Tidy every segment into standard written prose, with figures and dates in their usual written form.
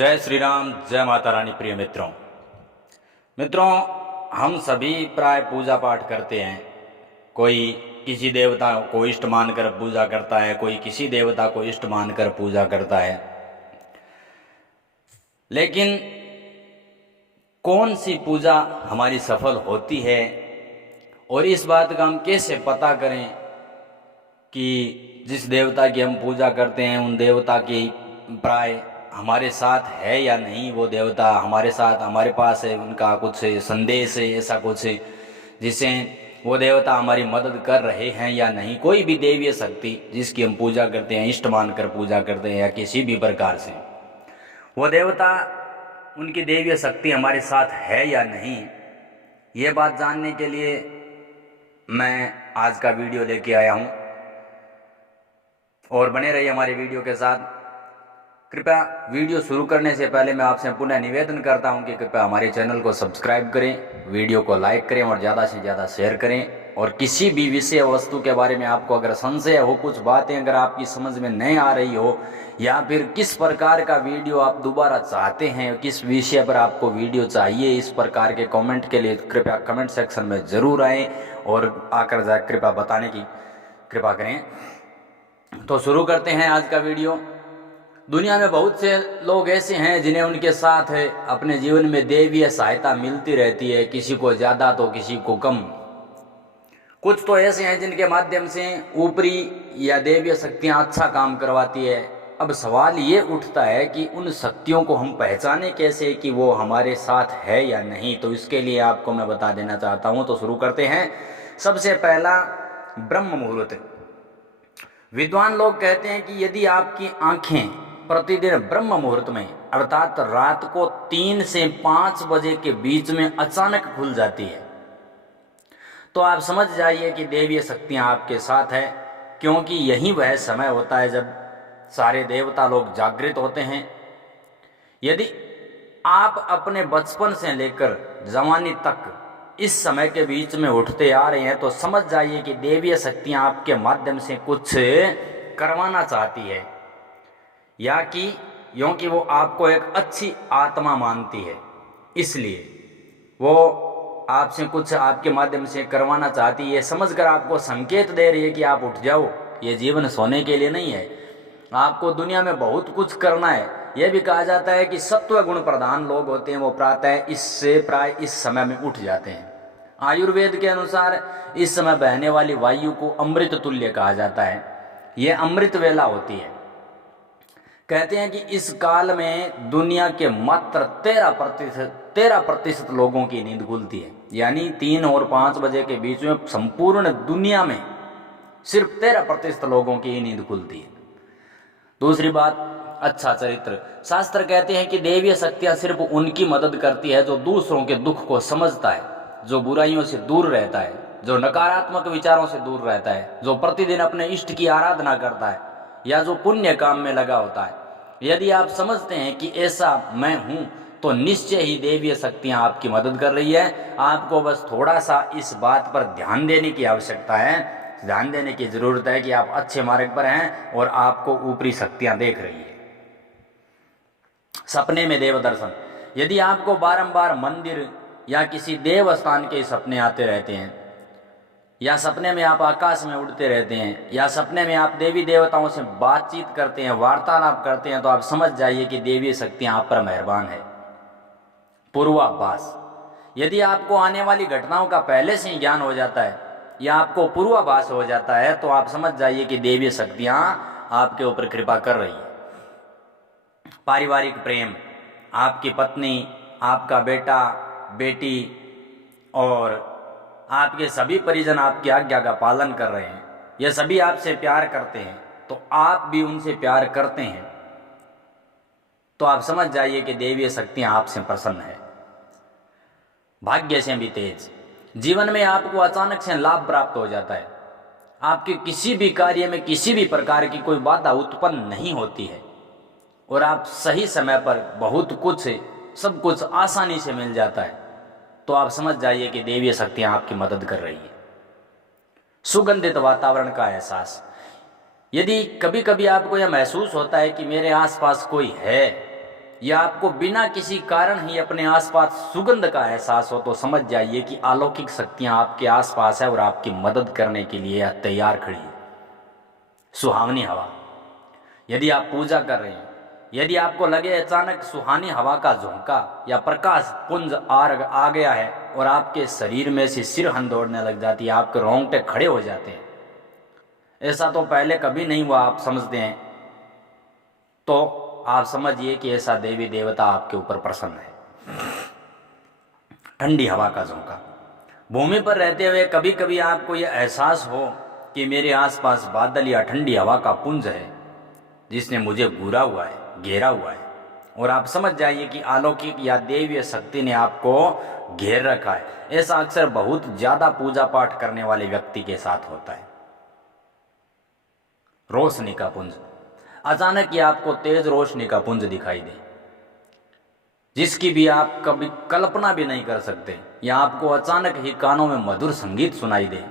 जय श्री राम, जय माता रानी। प्रिय मित्रों, हम सभी प्राय पूजा पाठ करते हैं। कोई किसी देवता को इष्ट मानकर पूजा करता है, कोई किसी देवता को इष्ट मानकर पूजा करता है। लेकिन कौन सी पूजा हमारी सफल होती है और इस बात का हम कैसे पता करें कि जिस देवता की हम पूजा करते हैं उन देवता की प्राय हमारे साथ है या नहीं, वो देवता हमारे साथ हमारे पास है, उनका कुछ संदेश है, ऐसा कुछ जिसे वो देवता हमारी मदद कर रहे हैं या नहीं। कोई भी देवीय शक्ति जिसकी हम पूजा करते हैं, इष्ट मानकर पूजा करते हैं या किसी भी प्रकार से, वो देवता उनकी देवीय शक्ति हमारे साथ है या नहीं, ये बात जानने के लिए मैं आज का वीडियो लेके आया हूँ। और बने रहिए हमारे वीडियो के साथ। कृपया वीडियो शुरू करने से पहले मैं आपसे पुनः निवेदन करता हूं कि कृपया हमारे चैनल को सब्सक्राइब करें, वीडियो को लाइक करें और ज़्यादा से ज़्यादा शेयर करें। और किसी भी विषय वस्तु के बारे में आपको अगर संशय हो, कुछ बातें अगर आपकी समझ में नहीं आ रही हो, या फिर किस प्रकार का वीडियो आप दोबारा चाहते हैं, किस विषय पर आपको वीडियो चाहिए, इस प्रकार के कमेंट के लिए कृपया कमेंट सेक्शन में ज़रूर आएँ और आकर जाकर कृपया बताने की कृपा करें। तो शुरू करते हैं आज का वीडियो। दुनिया में बहुत से लोग ऐसे हैं जिन्हें उनके साथ अपने जीवन में देवीय सहायता मिलती रहती है, किसी को ज़्यादा तो किसी को कम। कुछ तो ऐसे हैं जिनके माध्यम से ऊपरी या देवीय शक्तियां अच्छा काम करवाती है। अब सवाल ये उठता है कि उन शक्तियों को हम पहचाने कैसे कि वो हमारे साथ है या नहीं। तो इसके लिए आपको मैं बता देना चाहता हूँ। तो शुरू करते हैं। सबसे पहला, ब्रह्म मुहूर्त। विद्वान लोग कहते हैं कि यदि आपकी आंखें प्रतिदिन ब्रह्म मुहूर्त में अर्थात रात को 3 से 5 बजे के बीच में अचानक खुल जाती है, तो आप समझ जाइए कि देवीय शक्तियां आपके साथ है, क्योंकि यही वह समय होता है जब सारे देवता लोग जागृत होते हैं। यदि आप अपने बचपन से लेकर जवानी तक इस समय के बीच में उठते आ रहे हैं, तो समझ जाइए कि देवीय शक्तियां आपके माध्यम से कुछ करवाना चाहती है, या कि क्योंकि वो आपको एक अच्छी आत्मा मानती है, इसलिए वो आपसे कुछ आपके माध्यम से करवाना चाहती है। ये समझकर आपको संकेत दे रही है कि आप उठ जाओ, ये जीवन सोने के लिए नहीं है, आपको दुनिया में बहुत कुछ करना है। यह भी कहा जाता है कि सत्व गुण प्रधान लोग होते हैं वो प्रातः इससे प्राय इस समय में उठ जाते हैं। आयुर्वेद के अनुसार इस समय बहने वाली वायु को अमृत तुल्य कहा जाता है। ये अमृत वेला होती है। कहते हैं कि इस काल में दुनिया के मात्र 13% लोगों की नींद खुलती है, यानी 3 और 5 बजे के बीच में संपूर्ण दुनिया में सिर्फ 13% लोगों की ही नींद खुलती है। दूसरी बात, अच्छा चरित्र। शास्त्र कहते हैं कि देवीय शक्तियां सिर्फ उनकी मदद करती है जो दूसरों के दुख को समझता है, जो बुराइयों से दूर रहता है, जो नकारात्मक विचारों से दूर रहता है, जो प्रतिदिन अपने इष्ट की आराधना करता है, या जो पुण्य काम में लगा होता है। यदि आप समझते हैं कि ऐसा मैं हूं, तो निश्चय ही देवीय शक्तियां आपकी मदद कर रही है। आपको बस थोड़ा सा इस बात पर ध्यान देने की आवश्यकता है, ध्यान देने की जरूरत है कि आप अच्छे मार्ग पर हैं और आपको ऊपरी शक्तियां देख रही है। सपने में देव दर्शन। यदि आपको बारंबार मंदिर या किसी देव स्थान के सपने आते रहते हैं, या सपने में आप आकाश में उड़ते रहते हैं, या सपने में आप देवी देवताओं से बातचीत करते हैं, वार्तालाप करते हैं, तो आप समझ जाइए कि देवी शक्तियां आप पर मेहरबान है। पूर्वाभास। यदि आपको आने वाली घटनाओं का पहले से ही ज्ञान हो जाता है या आपको पूर्वाभास हो जाता है, तो आप समझ जाइए कि देवी शक्तियां आपके ऊपर कृपा कर रही है। पारिवारिक प्रेम। आपकी पत्नी, आपका बेटा, बेटी और आपके सभी परिजन आपकी आज्ञा का पालन कर रहे हैं, ये सभी आपसे प्यार करते हैं, तो आप भी उनसे प्यार करते हैं, तो आप समझ जाइए कि देवीय शक्तियां आपसे प्रसन्न है। भाग्य से भी तेज। जीवन में आपको अचानक से लाभ प्राप्त हो जाता है। आपके किसी भी कार्य में किसी भी प्रकार की कोई बाधा उत्पन्न नहीं होती है और आप सही समय पर बहुत कुछ, सब कुछ आसानी से मिल जाता है, तो आप समझ जाइए कि देवीय शक्तियां आपकी मदद कर रही है। सुगंधित वातावरण का एहसास। यदि कभी कभी आपको यह महसूस होता है कि मेरे आसपास कोई है, या आपको बिना किसी कारण ही अपने आसपास सुगंध का एहसास हो तो समझ जाइए कि अलौकिक शक्तियां आपके आसपास है और आपकी मदद करने के लिए तैयार खड़ी है। सुहावनी हवा, यदि आप पूजा कर रहे हैं, यदि आपको लगे अचानक सुहानी हवा का झोंका या प्रकाश पुंज आ गया है और आपके शरीर में से सिर हंदोड़ने लग जाती है, आपके रोंगटे खड़े हो जाते हैं, ऐसा तो पहले कभी नहीं हुआ आप समझते हैं, तो आप समझिए कि ऐसा देवी देवता आपके ऊपर प्रसन्न है। ठंडी हवा का झोंका, भूमि पर रहते हुए कभी कभी आपको यह एहसास हो कि मेरे आसपास बादल या ठंडी हवा का पुंज है जिसने मुझे घूरा हुआ है, घेरा हुआ है, और आप समझ जाइए कि अलौकिक या देवीय शक्ति ने आपको घेर रखा है। ऐसा अक्सर बहुत ज्यादा पूजा पाठ करने वाले व्यक्ति के साथ होता है। रोशनी का पुंज, अचानक ही आपको तेज रोशनी का पुंज दिखाई दे जिसकी भी आप कभी कल्पना भी नहीं कर सकते, या आपको अचानक ही कानों में मधुर संगीत सुनाई दे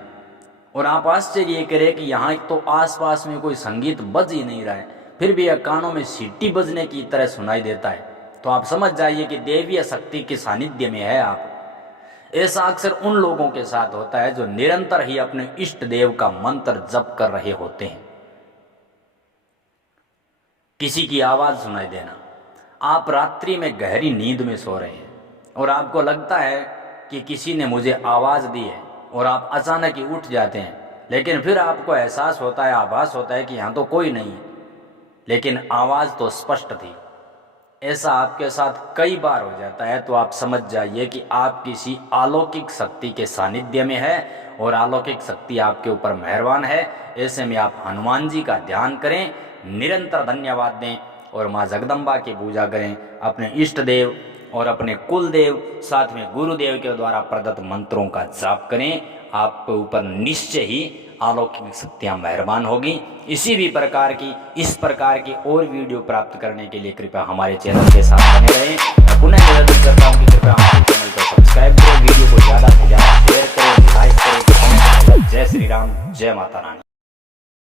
और आप आश्चर्य करें कि यहाँ तो आसपास में कोई संगीत बज ही नहीं रहा है, फिर भी यह कानों में सीटी बजने की तरह सुनाई देता है, तो आप समझ जाइए कि देवीय शक्ति के सानिध्य में है आप। ऐसा अक्सर उन लोगों के साथ होता है जो निरंतर ही अपने इष्ट देव का मंत्र जप कर रहे होते हैं। किसी की आवाज सुनाई देना, आप रात्रि में गहरी नींद में सो रहे हैं और आपको लगता है कि किसी ने मुझे आवाज दी है और आप अचानक ही उठ जाते हैं, लेकिन फिर आपको एहसास होता है, आभास होता है कि यहाँ तो कोई नहीं है, लेकिन आवाज तो स्पष्ट थी। ऐसा आपके साथ कई बार हो जाता है, तो आप समझ जाइए कि आप किसी अलौकिक शक्ति के सानिध्य में है और अलौकिक शक्ति आपके ऊपर मेहरबान है। ऐसे में आप हनुमान जी का ध्यान करें, निरंतर धन्यवाद दें और माँ जगदम्बा की पूजा करें, अपने इष्ट देव और अपने कुल देव साथ में गुरुदेव के द्वारा प्रदत्त मंत्रों का जाप करें। आपके ऊपर निश्चय ही अलौकिक शक्तियाँ मेहरबान होगी। इस प्रकार की और वीडियो प्राप्त करने के लिए कृपया हमारे चैनल के साथ बने रहें।